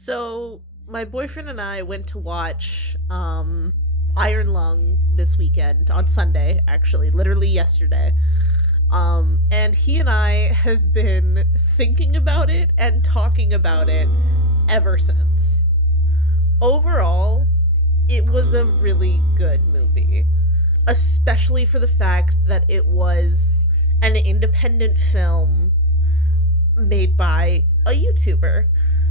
So my boyfriend and I went to watch Iron Lung this weekend on Sunday, actually, literally yesterday. And he and I have been thinking about it and talking about it ever since. Overall, it was a really good movie, especially for the fact that it was an independent film made by a YouTuber.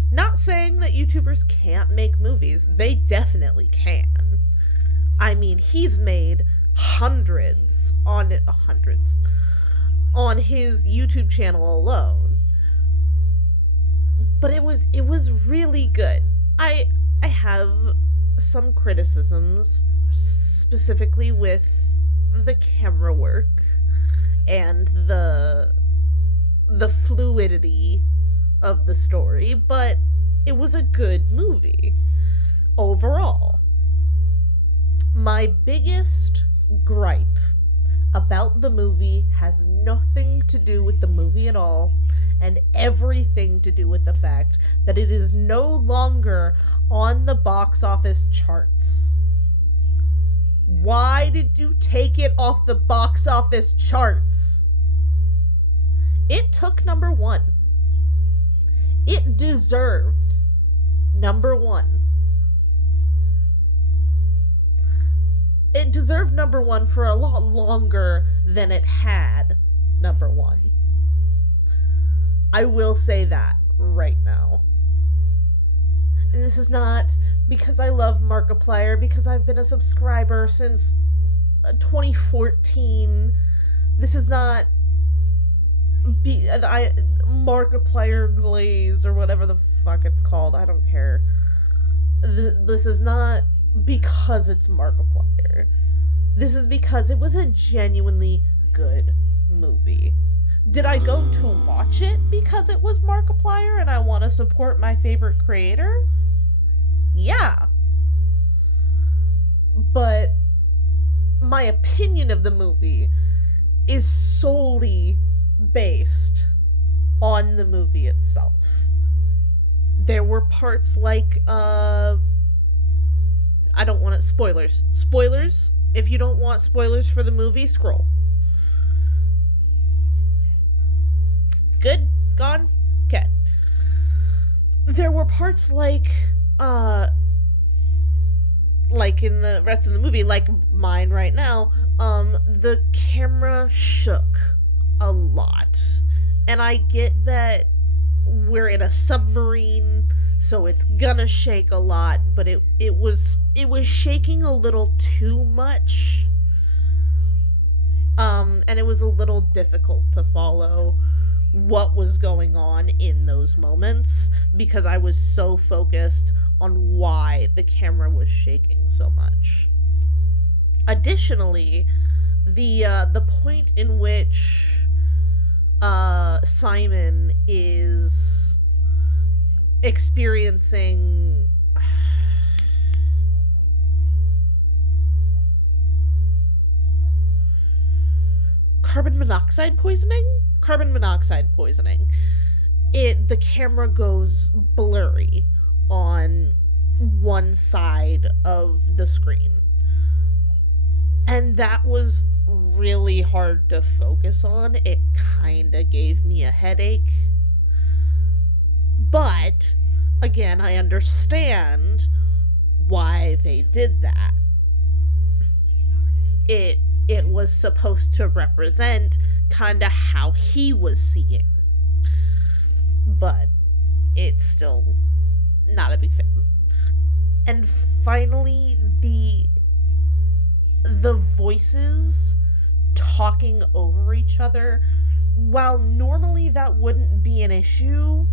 Not saying that YouTubers can't make movies, they definitely can. I mean, he's made hundreds on his YouTube channel alone. But it was really good. I have some criticisms specifically with the camera work and the fluidity of the story, but it was a good movie overall. My biggest gripe about the movie has nothing to do with the movie at all and everything to do with the fact that it is no longer on the box office charts. Why did you take it off the box office charts? It took number one. It deserved number one. It deserved number one for a lot longer than it had number one. I will say that right now. And this is not because I love Markiplier, because I've been a subscriber since 2014. This is not Markiplier Glaze or whatever the fuck it's called. I don't care. This is not because it's Markiplier. This is because it was a genuinely good movie. Did I go to watch it because it was Markiplier and I want to support my favorite creator? Yeah. But my opinion of the movie is solely based on the movie itself. There were parts like I don't want it spoilers. Spoilers? If you don't want spoilers for the movie, scroll. Good? Gone? Okay. There were parts like in the rest of the movie, like mine right now, the camera shook a lot. And I get that we're in a submarine, so it's gonna shake a lot, but it was shaking a little too much. And it was a little difficult to follow what was going on in those moments because I was so focused on why the camera was shaking so much. Additionally, the point in which Simon is experiencing carbon monoxide poisoning, the camera goes blurry on one side of the screen, and that was really hard to focus on. It kind of gave me a headache. But again, I understand why they did that. It was supposed to represent kind of how he was seeing. But it's still not a big fan. And finally, the voices talking over each other, while normally that wouldn't be an issue,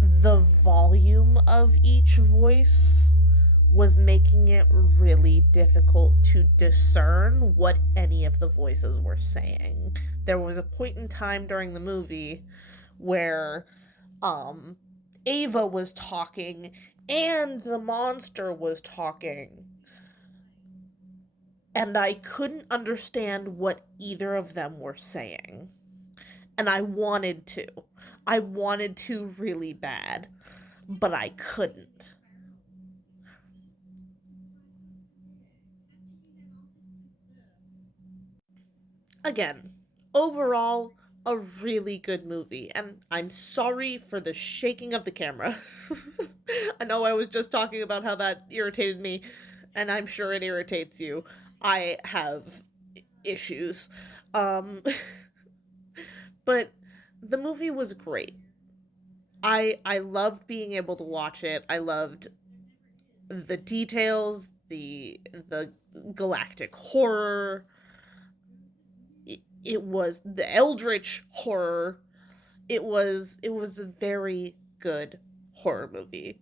the volume of each voice was making it really difficult to discern what any of the voices were saying. There was a point in time during the movie where Ava was talking and the monster was talking, and I couldn't understand what either of them were saying. And I wanted to. I wanted to really bad. but I couldn't. Again, overall, a really good movie, and I'm sorry for the shaking of the camera. I know I was just talking about how that irritated me, and I'm sure it irritates you. I have issues. Um, but the movie was great. I loved being able to watch it. I loved the details, the galactic horror. It was the eldritch horror. It was a very good horror movie.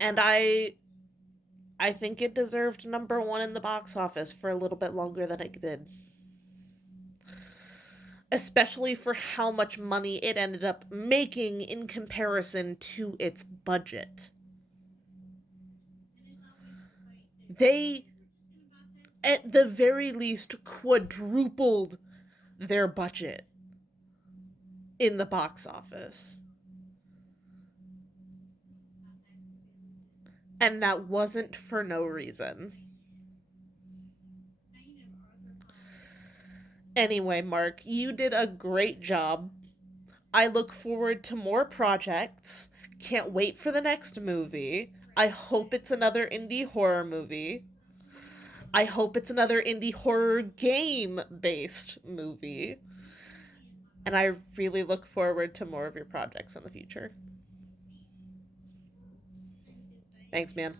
And I think it deserved number 1 in the box office for a little bit longer than it did. Especially for how much money it ended up making in comparison to its budget. They, at the very least, quadrupled their budget in the box office. And that wasn't for no reason. Anyway, Mark, you did a great job. I look forward to more projects. Can't wait for the next movie. I hope it's another indie horror movie. I hope it's another indie horror game based movie. And I really look forward to more of your projects in the future. Thanks, man.